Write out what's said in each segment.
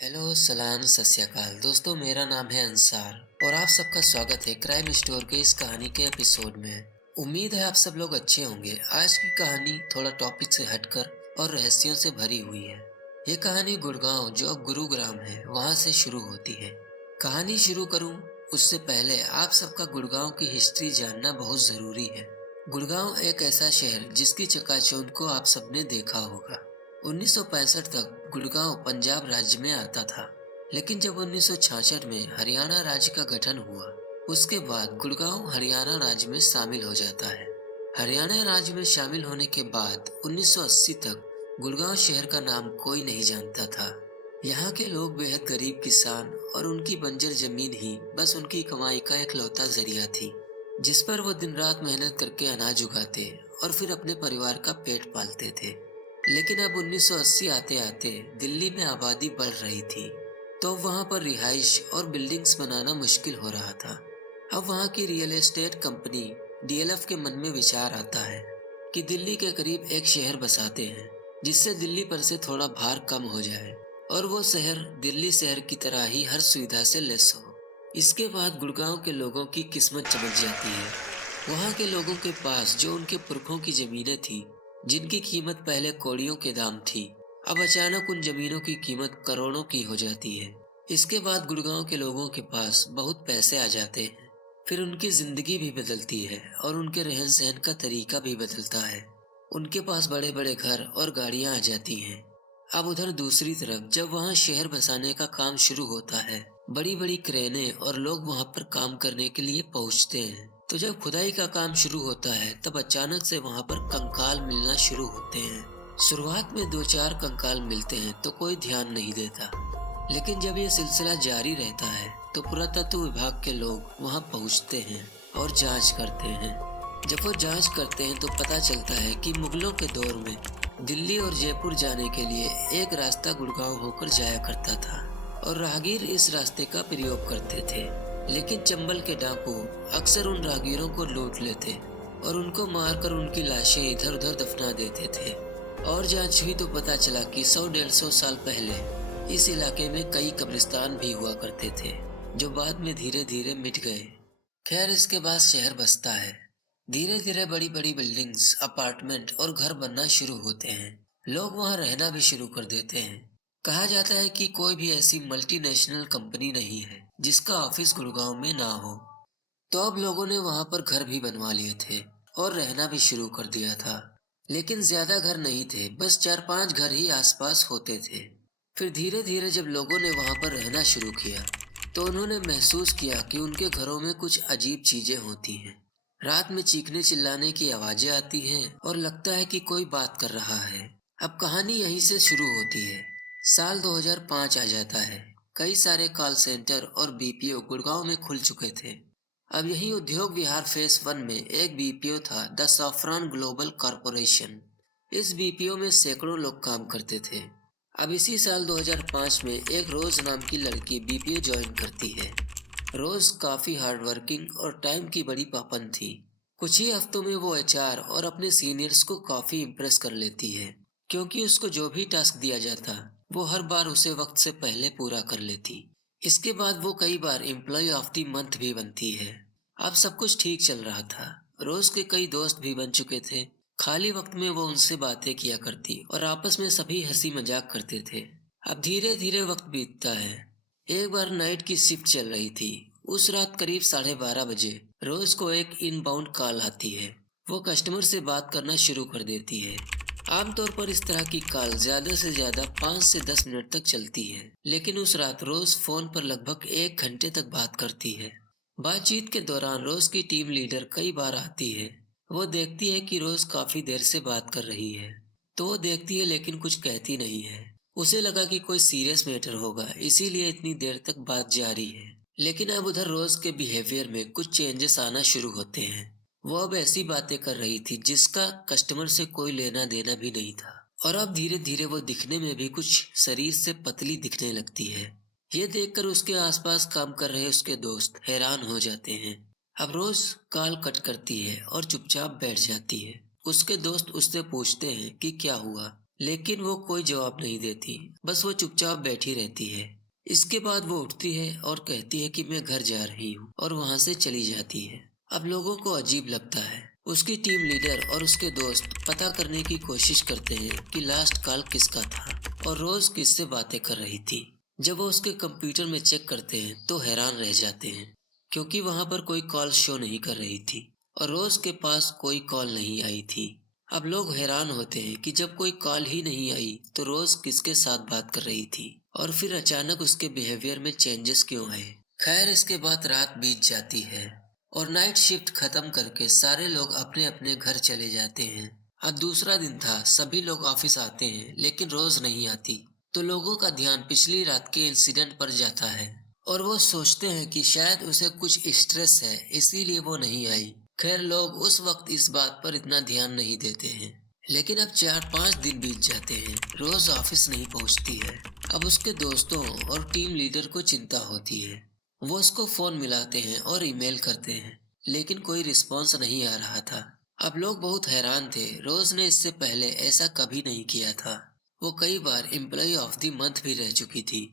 Hello सलाम सत श्री अकाल दोस्तों, मेरा नाम है अंसार और आप सबका स्वागत है क्राइम स्टोर के इस कहानी के एपिसोड में। उम्मीद है आप सब लोग अच्छे होंगे। आज की कहानी थोड़ा टॉपिक से हटकर और रहस्यों से भरी हुई है। ये कहानी गुड़गांव, जो अब गुरुग्राम है, वहां से शुरू होती है। कहानी शुरू करूं उससे पहले आप सबका गुड़गांव की हिस्ट्री जानना बहुत जरूरी है। गुड़गांव एक ऐसा शहर जिसकी चकाचौंध को आप सबने देखा होगा। 1965 तक गुड़गांव पंजाब राज्य में आता था, लेकिन जब 1966 में हरियाणा राज्य का गठन हुआ, उसके बाद गुड़गांव हरियाणा राज्य में शामिल हो जाता है। हरियाणा राज्य में शामिल होने के बाद 1980 तक गुड़गांव शहर का नाम कोई नहीं जानता था। यहाँ के लोग बेहद गरीब किसान और उनकी बंजर जमीन ही बस उनकी कमाई का एक लौता जरिया थी, जिस पर वो दिन रात मेहनत करके अनाज उगाते और फिर अपने परिवार का पेट पालते थे। लेकिन अब 1980 आते आते दिल्ली में आबादी बढ़ रही थी, तो वहां पर रिहाइश और बिल्डिंग्स बनाना मुश्किल हो रहा था। अब वहां की रियल एस्टेट कंपनी डीएलएफ के मन में विचार आता है कि दिल्ली के करीब एक शहर बसाते हैं, जिससे दिल्ली पर से थोड़ा भार कम हो जाए और वो शहर दिल्ली शहर की तरह ही हर सुविधा से लैस हो। इसके बाद गुड़गांव के लोगों की किस्मत चमक जाती है। वहां के लोगों के पास जो उनके पुरखों की जमीनें थी, जिनकी कीमत पहले कौड़ियों के दाम थी, अब अचानक उन जमीनों की कीमत करोड़ों की हो जाती है। इसके बाद गुड़गांव के लोगों के पास बहुत पैसे आ जाते हैं। फिर उनकी जिंदगी भी बदलती है और उनके रहन सहन का तरीका भी बदलता है। उनके पास बड़े बड़े घर और गाड़ियां आ जाती हैं। अब उधर दूसरी तरफ जब वहां शहर बसाने का काम शुरू होता है, बड़ी बड़ी क्रेनें और लोग वहां पर काम करने के लिए पहुंचते हैं। तो जब खुदाई का काम शुरू होता है, तब अचानक से वहां पर कंकाल मिलना शुरू होते हैं। शुरुआत में दो चार कंकाल मिलते हैं तो कोई ध्यान नहीं देता, लेकिन जब ये सिलसिला जारी रहता है तो पुरातत्व विभाग के लोग वहां पहुंचते हैं और जांच करते हैं। जब वो जांच करते हैं तो पता चलता है कि मुगलों के दौर में दिल्ली और जयपुर जाने के लिए एक रास्ता गुड़गांव होकर जाया करता था और राहगीर इस रास्ते का प्रयोग करते थे। लेकिन चंबल के डाकू अक्सर उन राहगीरों को लूट लेते और उनको मारकर उनकी लाशें इधर उधर दफना देते थे। और जांच हुई तो पता चला कि 100-150 साल पहले इस इलाके में कई कब्रिस्तान भी हुआ करते थे, जो बाद में धीरे धीरे मिट गए। खैर, इसके बाद शहर बसता है। धीरे धीरे बड़ी बड़ी बिल्डिंग्स, अपार्टमेंट और घर बनना शुरू होते हैं। लोग वहां रहना भी शुरू कर देते हैं। कहा जाता है कि कोई भी ऐसी मल्टीनेशनल कंपनी नहीं है जिसका ऑफिस गुड़गांव में ना हो। तो अब लोगों ने वहां पर घर भी बनवा लिए थे और रहना भी शुरू कर दिया था। लेकिन ज्यादा घर नहीं थे, बस 4-5 घर ही आसपास होते थे। फिर धीरे धीरे जब लोगों ने वहां पर रहना शुरू किया, तो उन्होंने महसूस किया कि उनके घरों में कुछ अजीब चीजें होती हैं। रात में चीखने चिल्लाने की आवाजें आती हैं और लगता है कि कोई बात कर रहा है। अब कहानी यहीं से शुरू होती है। साल 2005 आ जाता है। कई सारे कॉल सेंटर और बीपीओ गुड़गांव में खुल चुके थे। अब यही उद्योग विहार फेस 1 में एक बीपीओ था, द सॉफ्रॉन ग्लोबल कॉरपोरेशन। इस बीपीओ में सैकड़ों लोग काम करते थे। अब इसी साल 2005 में एक रोज नाम की लड़की बीपीओ ज्वाइन करती है। रोज काफी हार्ड वर्किंग और टाइम की बड़ी पाबंद थी। कुछ ही हफ्तों में वो एचआर और अपने सीनियर्स को काफी इम्प्रेस कर लेती है, क्योंकि उसको जो भी टास्क दिया जाता वो हर बार उसे वक्त से पहले पूरा कर लेती। इसके बाद वो कई बार एम्प्लॉय ऑफ द मंथ भी बनती है। अब सब कुछ ठीक चल रहा था। रोज के कई दोस्त भी बन चुके थे। खाली वक्त में वो उनसे बातें किया करती और आपस में सभी हंसी मजाक करते थे। अब धीरे धीरे वक्त बीतता है। एक बार नाइट की शिफ्ट चल रही थी। उस रात करीब 12:30 बजे रोज को एक इनबाउंड कॉल आती है। वो कस्टमर से बात करना शुरू कर देती है। आमतौर पर इस तरह की कॉल ज्यादा से ज्यादा 5 से 10 मिनट तक चलती है, लेकिन उस रात रोज फोन पर लगभग 1 घंटे तक बात करती है। बातचीत के दौरान रोज की टीम लीडर कई बार आती है। वो देखती है कि रोज काफी देर से बात कर रही है, तो वो देखती है लेकिन कुछ कहती नहीं है। उसे लगा कि कोई सीरियस मैटर होगा, इसीलिए इतनी देर तक बात जारी है। लेकिन अब उधर रोज के बिहेवियर में कुछ चेंजेस आना शुरू होते हैं। वो अब ऐसी बातें कर रही थी जिसका कस्टमर से कोई लेना देना भी नहीं था। और अब धीरे धीरे वो दिखने में भी कुछ शरीर से पतली दिखने लगती है। ये देखकर उसके आसपास काम कर रहे उसके दोस्त हैरान हो जाते हैं। अब रोज कॉल कट करती है और चुपचाप बैठ जाती है। उसके दोस्त उससे पूछते हैं कि क्या हुआ, लेकिन वो कोई जवाब नहीं देती, बस वो चुपचाप बैठी रहती है। इसके बाद वो उठती है और कहती है कि मैं घर जा रही हूँ, और वहां से चली जाती है। अब लोगों को अजीब लगता है। उसकी टीम लीडर और उसके दोस्त पता करने की कोशिश करते हैं कि लास्ट कॉल किसका था और रोज किससे बातें कर रही थी। जब वो उसके कंप्यूटर में चेक करते हैं तो हैरान रह जाते हैं, क्योंकि वहां पर कोई कॉल शो नहीं कर रही थी और रोज के पास कोई कॉल नहीं आई थी। अब लोग हैरान होते हैं कि जब कोई कॉल ही नहीं आई तो रोज किसके साथ बात कर रही थी और फिर अचानक उसके बिहेवियर में चेंजेस क्यों आए। खैर, इसके बाद रात बीत जाती है और नाइट शिफ्ट खत्म करके सारे लोग अपने अपने घर चले जाते हैं। अब दूसरा दिन था, सभी लोग ऑफिस आते हैं लेकिन रोज नहीं आती। तो लोगों का ध्यान पिछली रात के इंसिडेंट पर जाता है और वो सोचते हैं कि शायद उसे कुछ स्ट्रेस है, इसीलिए वो नहीं आई। खैर, लोग उस वक्त इस बात पर इतना ध्यान नहीं देते हैं। लेकिन अब 4-5 दिन बीत जाते हैं, रोज ऑफिस नहीं पहुंचती है। अब उसके दोस्तों और टीम लीडर को चिंता होती है। वो उसको फोन मिलाते हैं और ईमेल करते हैं, लेकिन कोई रिस्पॉन्स नहीं आ रहा था। अब लोग बहुत हैरान थे, रोज ने इससे पहले ऐसा कभी नहीं किया था। वो कई बार एम्प्लॉय ऑफ द मंथ भी रह चुकी थी।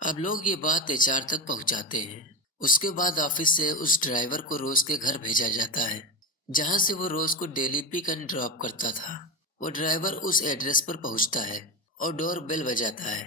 अब लोग ये बात एचआर तक पहुंचाते हैं। उसके बाद ऑफिस से उस ड्राइवर को रोज के घर भेजा जाता है, जहां से वो रोज को डेली पिक एंड ड्रॉप करता था। वो ड्राइवर उस एड्रेस पर पहुंचता है और डोर बेल बजाता है।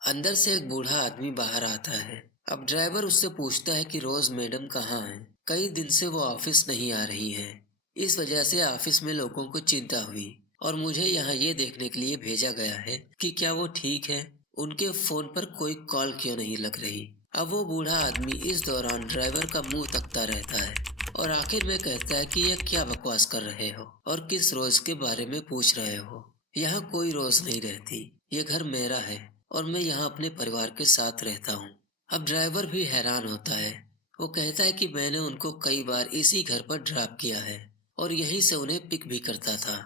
अंदर से एक बूढ़ा आदमी बाहर आता है। अब ड्राइवर उससे पूछता है कि रोज मैडम कहाँ हैं? कई दिन से वो ऑफिस नहीं आ रही हैं। इस वजह से ऑफिस में लोगों को चिंता हुई और मुझे यहाँ ये देखने के लिए भेजा गया है कि क्या वो ठीक है। उनके फोन पर कोई कॉल क्यों नहीं लग रही। अब वो बूढ़ा आदमी इस दौरान ड्राइवर का मुंह तकता रहता है और आखिर में कहता है कि यह क्या बकवास कर रहे हो और किस रोज के बारे में पूछ रहे हो। यहाँ कोई रोज नहीं रहती, ये घर मेरा है और मैं यहाँ अपने परिवार के साथ रहता हूँ। अब ड्राइवर भी हैरान होता है। वो कहता है कि मैंने उनको कई बार इसी घर पर ड्रॉप किया है और यहीं से उन्हें पिक भी करता था।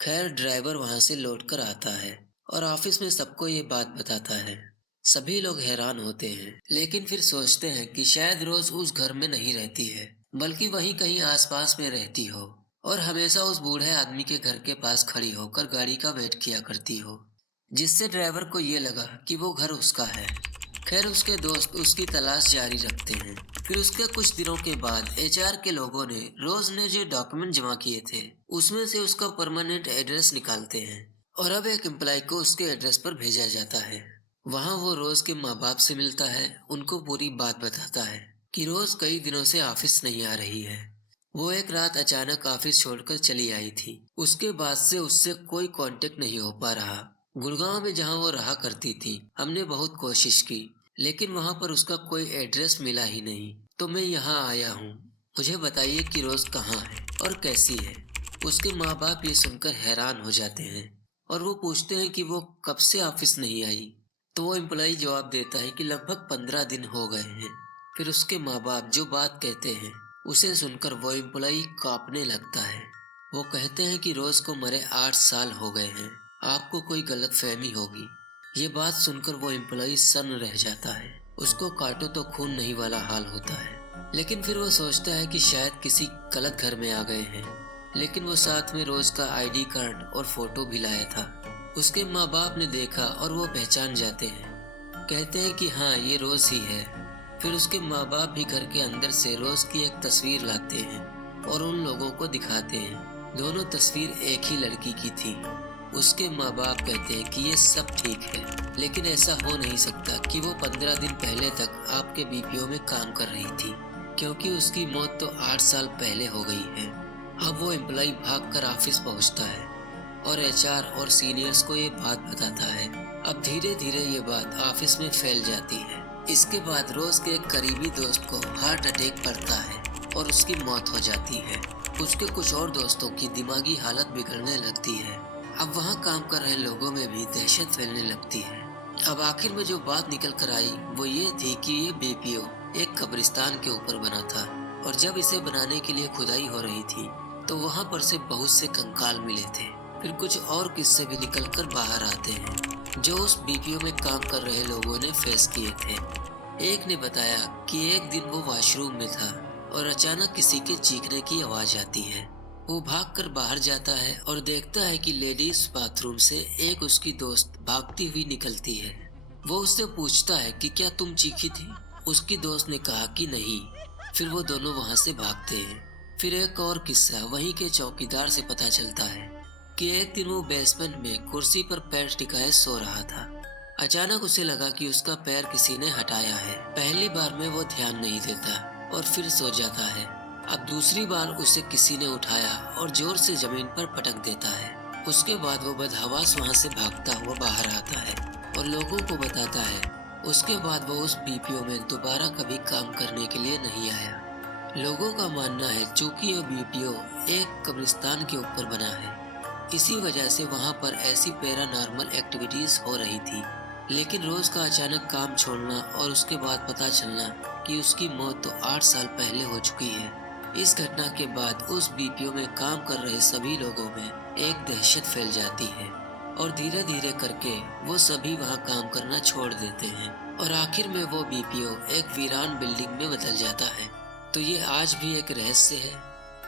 खैर, ड्राइवर वहां से लौटकर आता है और ऑफिस में सबको ये बात बताता है। सभी लोग हैरान होते हैं, लेकिन फिर सोचते हैं कि शायद रोज उस घर में नहीं रहती है, बल्कि वहीं कहीं आसपास में रहती हो और हमेशा उस बूढ़े आदमी के घर के पास खड़ी होकर गाड़ी का वेट किया करती हो, जिससे ड्राइवर को ये लगा कि वो घर उसका है। खैर, उसके दोस्त उसकी तलाश जारी रखते हैं। फिर उसके कुछ दिनों के बाद एचआर के लोगों ने रोज ने जो डॉक्यूमेंट जमा किए थे उसमें से उसका परमानेंट एड्रेस निकालते हैं और अब एक एम्प्लॉय को उसके एड्रेस पर भेजा जाता है। वहां वो रोज के माँ बाप से मिलता है, उनको पूरी बात बताता है कि रोज कई दिनों से ऑफिस नहीं आ रही है। वो एक रात अचानक ऑफिस छोड़कर चली आई थी। उसके बाद से उससे कोई कांटेक्ट नहीं हो पा रहा। गुड़गांव में जहां वो रहा करती थी, हमने बहुत कोशिश की, लेकिन वहां पर उसका कोई एड्रेस मिला ही नहीं। तो मैं यहाँ आया हूँ, मुझे बताइए कि रोज कहाँ है और कैसी है। उसके माँ बाप ये सुनकर हैरान हो जाते हैं और वो पूछते हैं कि वो कब से ऑफिस नहीं आई। तो वो एम्प्लॉय जवाब देता है कि लगभग 15 दिन हो गए हैं। फिर उसके माँ बाप जो बात कहते हैं उसे सुनकर वो एम्प्लॉय कांपने लगता है। वो कहते हैं कि रोज को मरे 8 साल हो गए हैं, आपको कोई गलतफहमी होगी। ये बात सुनकर वो एम्प्लॉय सन्न रह जाता है। उसको काटो तो खून नहीं वाला हाल होता है। लेकिन फिर वो सोचता है कि शायद किसी गलत घर में आ गए हैं। लेकिन वो साथ में रोज का आईडी कार्ड और फोटो भी लाया था। उसके माँ बाप ने देखा और वो पहचान जाते हैं। कहते हैं कि हाँ, ये रोज ही है। फिर उसके माँ बाप भी घर के अंदर से रोज की एक तस्वीर लाते हैं और उन लोगों को दिखाते हैं। दोनों तस्वीर एक ही लड़की की थी। उसके माँ बाप कहते हैं कि ये सब ठीक है, लेकिन ऐसा हो नहीं सकता कि वो 15 दिन पहले तक आपके बीपीओ में काम कर रही थी, क्योंकि उसकी मौत तो 8 साल पहले हो गई है। अब वो एम्प्लॉय भागकर ऑफिस पहुंचता है और एचआर और सीनियर्स को ये बात बताता है। अब धीरे धीरे ये बात ऑफिस में फैल जाती है। इसके बाद रोज के एक करीबी दोस्त को हार्ट अटैक पड़ता है और उसकी मौत हो जाती है। उसके कुछ और दोस्तों की दिमागी हालत बिगड़ने लगती है। अब वहाँ काम कर रहे लोगों में भी दहशत फैलने लगती है। अब आखिर में जो बात निकल कर आई वो ये थी कि ये बीपीओ एक कब्रिस्तान के ऊपर बना था और जब इसे बनाने के लिए खुदाई हो रही थी तो वहाँ पर से बहुत से कंकाल मिले थे। फिर कुछ और किस्से भी निकल कर बाहर आते हैं जो उस बीपीओ में काम कर रहे लोगों ने फेस किए थे। एक ने बताया कि एक दिन वो वॉशरूम में था और अचानक किसी के चीखने की आवाज आती है। वो भागकर बाहर जाता है और देखता है कि लेडीज बाथरूम से एक उसकी दोस्त भागती हुई निकलती है। वो उससे पूछता है कि क्या तुम चीखी थी? उसकी दोस्त ने कहा कि नहीं। फिर वो दोनों वहां से भागते हैं। फिर एक और किस्सा वहीं के चौकीदार से पता चलता है कि एक दिन वो बेसमेंट में कुर्सी पर पैर टिकाए सो रहा था। अचानक उसे लगा कि उसका पैर किसी ने हटाया है। पहली बार में वो ध्यान नहीं देता और फिर सो जाता है। अब दूसरी बार उसे किसी ने उठाया और जोर से जमीन पर पटक देता है। उसके बाद वो बदहवास वहां से भागता हुआ बाहर आता है और लोगों को बताता है। उसके बाद वो उस बीपीओ में दोबारा कभी काम करने के लिए नहीं आया। लोगों का मानना है चूंकि यह बीपीओ एक कब्रिस्तान के ऊपर बना है, इसी वजह से वहां पर ऐसी पैरानॉर्मल एक्टिविटीज हो रही थी। लेकिन रोज का अचानक काम छोड़ना और उसके बाद पता चलना कि उसकी मौत तो 8 साल पहले हो चुकी है। इस घटना के बाद उस बीपीओ में काम कर रहे सभी लोगों में एक दहशत फैल जाती है और धीरे धीरे करके वो सभी वहां काम करना छोड़ देते हैं और आखिर में वो बीपीओ एक वीरान बिल्डिंग में बदल जाता है। तो ये आज भी एक रहस्य है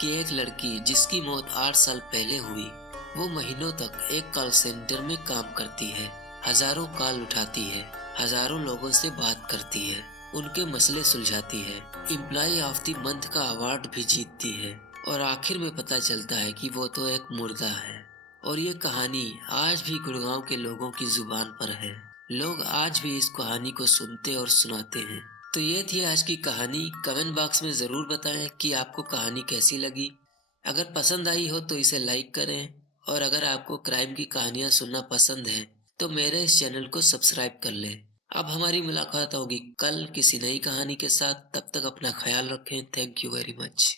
कि एक लड़की जिसकी मौत 8 साल पहले हुई, वो महीनों तक एक कॉल सेंटर में काम करती है, हजारों कॉल उठाती है, हजारों लोगों से बात करती है, उनके मसले सुलझाती है, एम्प्लॉय ऑफ द मंथ का अवार्ड भी जीतती है और आखिर में पता चलता है कि वो तो एक मुर्दा है। और ये कहानी आज भी गुड़गांव के लोगों की जुबान पर है। लोग आज भी इस कहानी को सुनते और सुनाते हैं। तो ये थी आज की कहानी। कमेंट बॉक्स में ज़रूर बताएं कि आपको कहानी कैसी लगी। अगर पसंद आई हो तो इसे लाइक करें और अगर आपको क्राइम की कहानियाँ सुनना पसंद है तो मेरे इस चैनल को सब्सक्राइब कर लें। अब हमारी मुलाकात होगी कल किसी नई कहानी के साथ। तब तक अपना ख्याल रखें। Thank you very much.